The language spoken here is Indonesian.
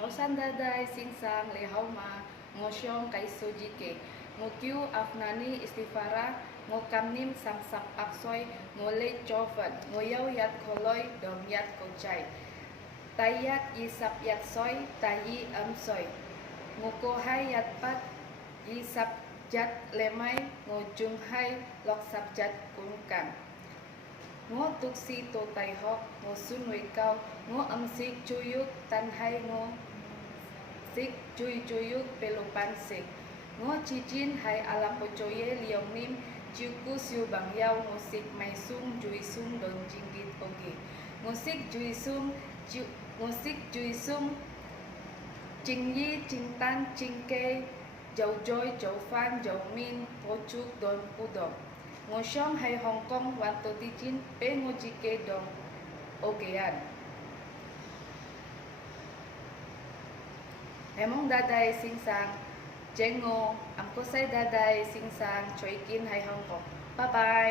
Chausan daday singsang lehauma ngosyong kay sojike ngokyu afnani istifara ngokamnim samsak aksoy ngole chovan ngoyaw yat koloy dom yat kochay tayat yisap yat soy tayi amsoy ngokohay yat pat yisap jat lemay ngojunghay loksap jat kungkang ngo tuksi to tai hok ngo sun wei kau ngo sik cuyuk tan hai ngo sik cuy cuyuk pelupan sik ngo cicin hai ala pocoye liong nim ciuku siu bang yau ngo sik mai sum jui sum don jinggit oge ngo sik jui sum cing yi cing tan cing ke jau joy jau fan jau min pocuk don pudong ngosyong hai Hong Kong wanto tijin pe ngojike dong ogean hemong dadai singsang jengo angkosai dadai singsang choikin hai Hong Kong. Bye bye.